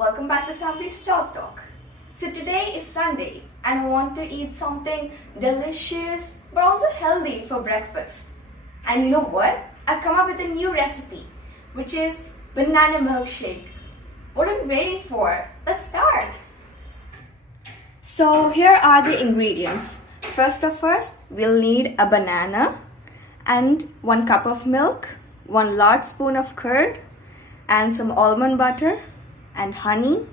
welcome back to Samvi's Shop Talk. So today is Sunday and I want to eat something delicious but also healthy for breakfast. And you know what? I've come up with a new recipe which is banana milkshake. What are we waiting for? Let's start! So here are the ingredients. First, we'll need a banana and 1 cup of milk, 1 large spoon of curd, and some almond butter and honey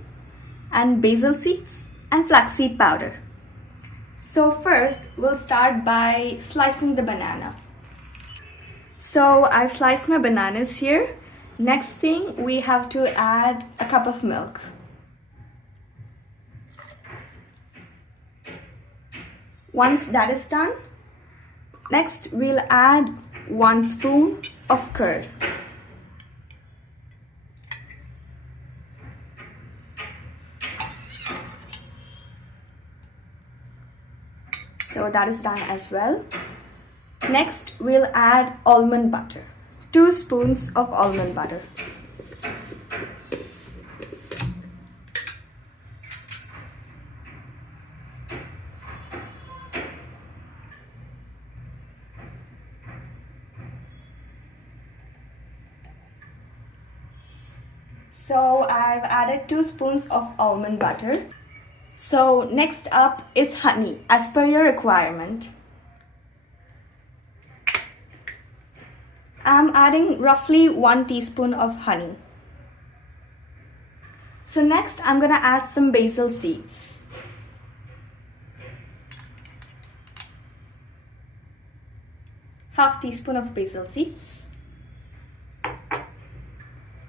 and basil seeds and flaxseed powder. So first we'll start by slicing the banana. So I've sliced my bananas here. Next thing, we have to add a cup of milk. Once that is done, next we'll add 1 spoon of curd. So that is done as well. Next, we'll add almond butter. 2 spoons of almond butter. So I've added 2 spoons of almond butter. So next up is honey, as per your requirement. I'm adding roughly 1 teaspoon of honey. So next I'm gonna add some basil seeds. Half teaspoon of basil seeds.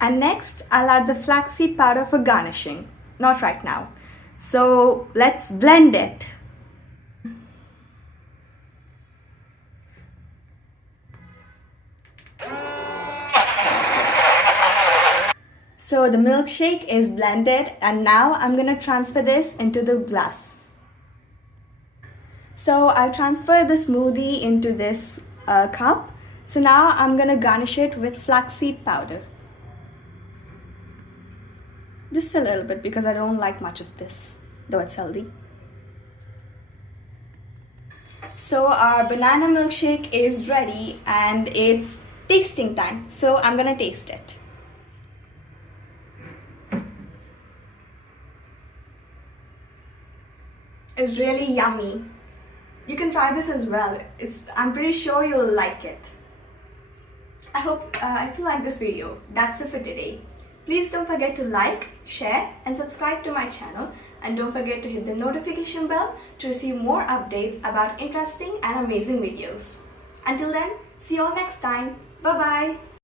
And next I'll add the flaxseed powder for garnishing. Not right now. So let's blend it. So the milkshake is blended and now I'm gonna transfer this into the glass. So I'll transfer the smoothie into this cup. So now I'm gonna garnish it with flaxseed powder. Just a little bit because I don't like much of this, though it's healthy. So our banana milkshake is ready and it's tasting time. So I'm gonna taste it. It's really yummy. You can try this as well. I'm pretty sure you'll like it. I hope if you like this video, that's it for today. Please don't forget to like, share and subscribe to my channel, and don't forget to hit the notification bell to receive more updates about interesting and amazing videos. Until then, see you all next time. Bye bye.